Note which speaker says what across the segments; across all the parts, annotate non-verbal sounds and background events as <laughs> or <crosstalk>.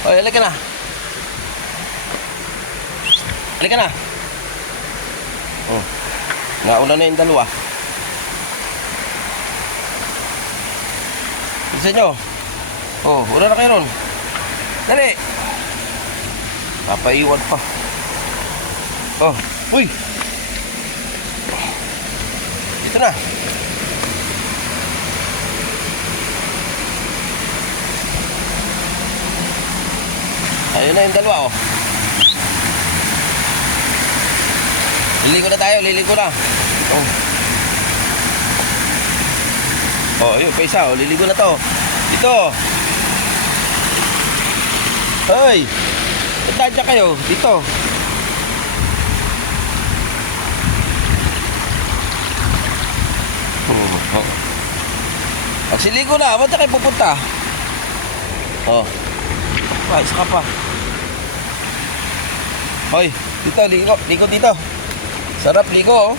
Speaker 1: Oy, halika na. Halika na. Oh. Nauna na yung dalawa. Isa nyo. Oh, una na kayo ron. Dali. Papaiwan pa. Oh, uy. Dito na. Ayun na yung dalawa, oh. Liligo na tayo, liligo na. Oh. Oh, ayun, pa isa, oh. Liligo na to. Dito. Hoy! Nandiyan kayo? Dito. Oh, oh. Magsiligo na. Ba't na kayo pupunta? Oh. Pa, isa pa. Hoy, dito, ligo. Ligo dito. Sarap ligo, oh.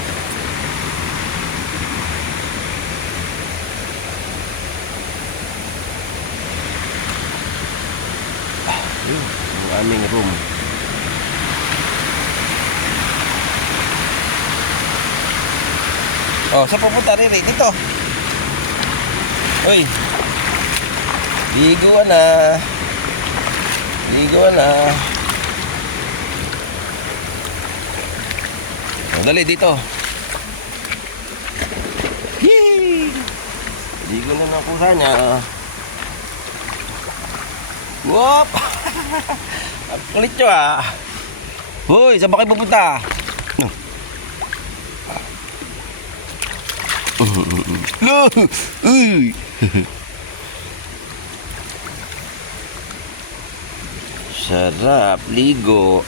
Speaker 1: Ah, yun, ang aming room. Oh, saan pupunta, Riri? Dito. Hoy. Ligo na. Ligo na. Oh, dali dito. Yee! Ligo na ng kusa niya. <laughs> Ang kulit nyo ah. Hoy, saan ba kayo pupunta? No! <laughs> Uy! <laughs> Sarap, ligo.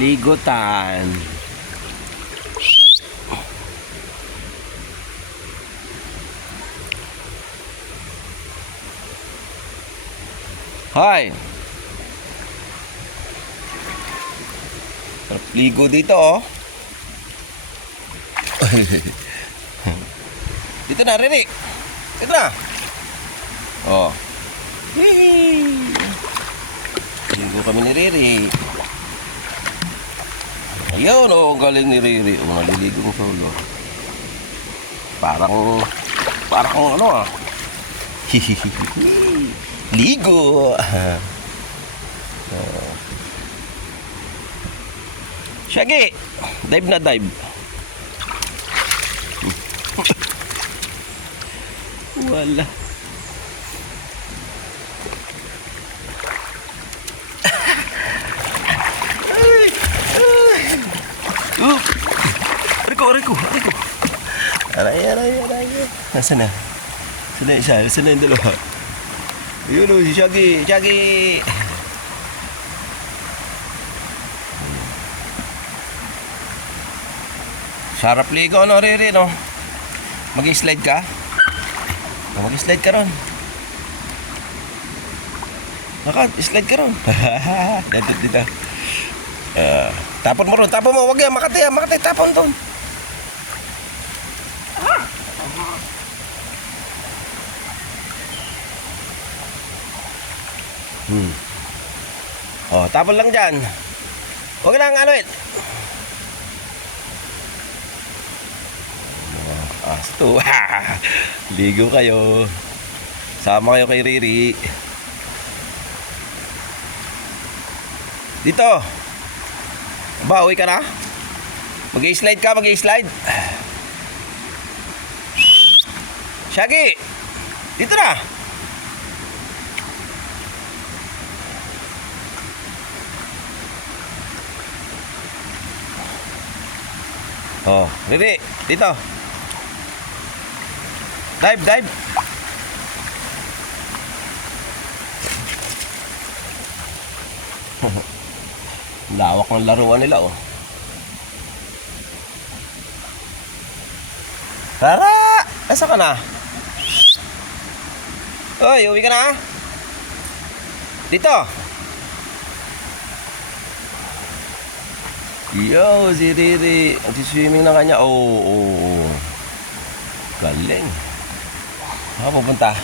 Speaker 1: Ligotan. Hi. Sarap ligo dito oh. <laughs> Dito na, Riri. Dito na. Oh. Yee! Ligo kami ni Riri. Ayun, oh, galing ni Riri. Oh, naliligo sa ulo. Parang, parang ano ah. <laughs> Ligo. Oh. <laughs> Shaggy, dive na dive. <laughs> Wala. Riko, Riko, Riko. Aray, aray, aray. Nasaan na? Nasaan na isa? Yung dalawa? Ayun o, si Shaggy. Shaggy! Sarap ligo, no, Riri, no? Mag-slide ka? Oh, Mag-slide ka ron. Naka, slide ka ron. <laughs> dito, dito. Ah, tapon mo ron, tapon mo. Wag yan, makati yan, makati. Tapon doon. Hmm. Oh, tapon lang dyan. Huwag lang eh. Ah, ito. Ligo kayo. Sama kayo kay Riri. Dito. Ba, uwi ka na? Mag-i-slide ka, mag-i-slide. Shaggy! Dito na! Oh, Riri, dito. Dive, dive. <laughs> Lawak ng laruan nila, oh. Tara! Asa ka na? Hoy, uwi ka na? Dito. Yo, si Riri. Nag-swimming na kanya. Oo, oh, oo, oh, oh. Galing. Saan pupunta? <laughs>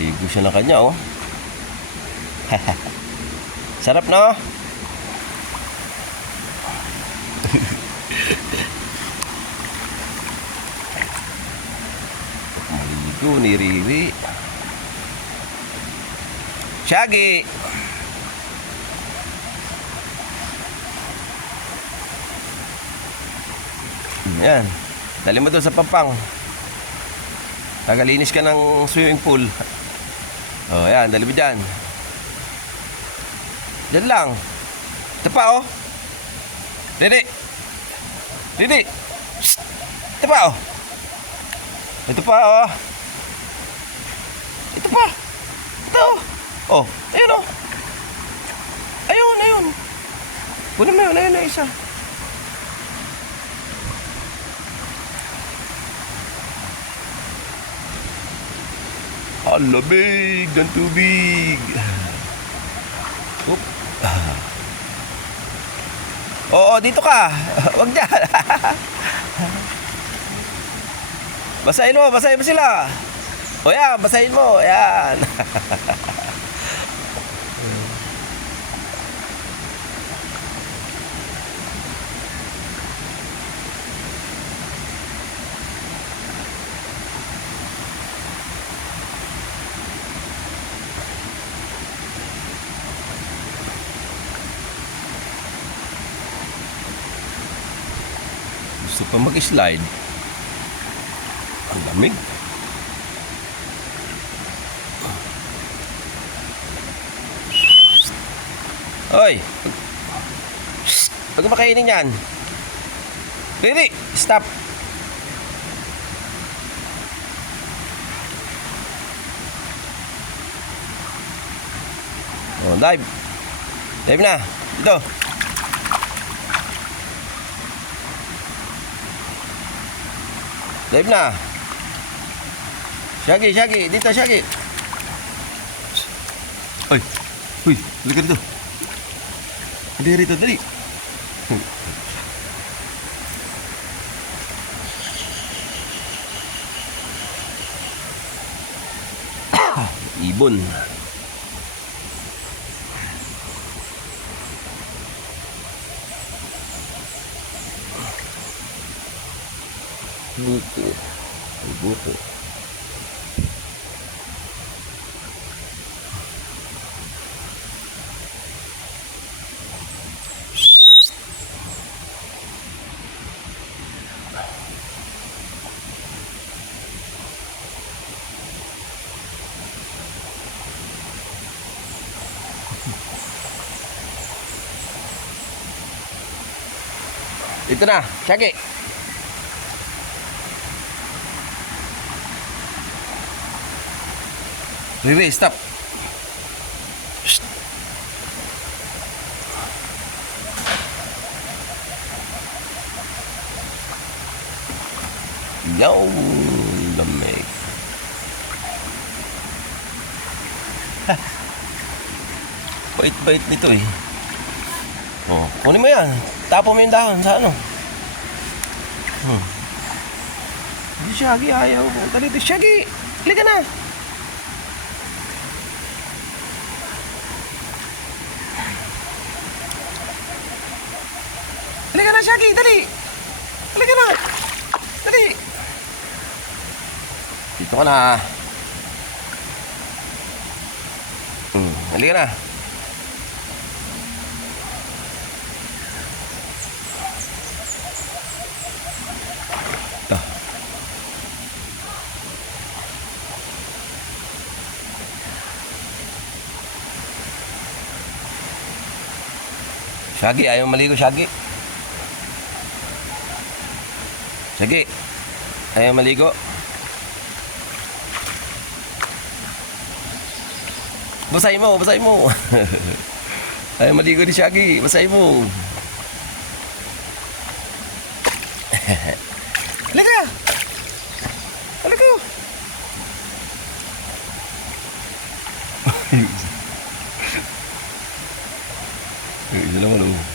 Speaker 1: Ligo siya na kanya, oh. <laughs> Sarap, no? <laughs> Maligo ni Riri. Shaggy! Yan. Dali mo doon sa pampang. Tagalinis ka ng swimming pool. Oh, yan. Dali mo dyan. Diyan lang. Ito pa, oh. Didi. Psst. Ito pa, oh. Ito pa, oh. Ito pa. Oh. Ayun, oh. Ayun, ayun. Kunin mo yun, ayun na isa. Ang lamig ng tubig. Oop. Oo, dito ka. <laughs> Huwag dyan. <laughs> basahin mo, basahin mo sila. O yan, basahin mo. Yan. <laughs> pa mag-slide. Ang lamig. Hoy! Huwag ka makainin yan. Riri, stop. Oh, dive. Dive na. Dito. Dive na. Shaggy, Shaggy. Dito, Shaggy. Uy. Uy, halika dito. Halika rito, dali. Ibon. Buko. May buko. Ito na, Shaggy. Riri, stop. Yaw, lamig. Ha. Bait-bait nito eh. Oh, kunin mo yan. Tapo mo yung dahon sa ano. Hmm. Shaggy, ayaw. Dito. Shaggy, halika na. Shaggy, dali. Halika na. Dali. Dito ka na. Hmm, halika na. Ah. Shaggy, ayaw maligo, Shaggy. Shaggy, ayaw maligo. Basahin mo, basahin mo. ayaw maligo ni Shaggy, basahin mo. Halika! Halika! Yung isa naman oh.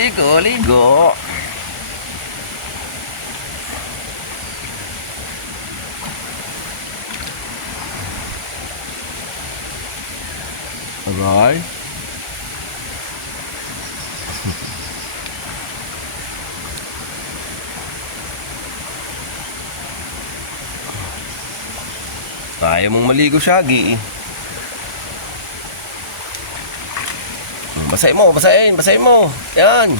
Speaker 1: Ligo, ligo. Aray. Ayaw mong maligo, Shaggy. Basahin mo, basahin, basahin mo. Yan.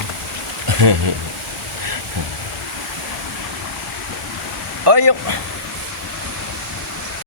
Speaker 1: Ay, yung...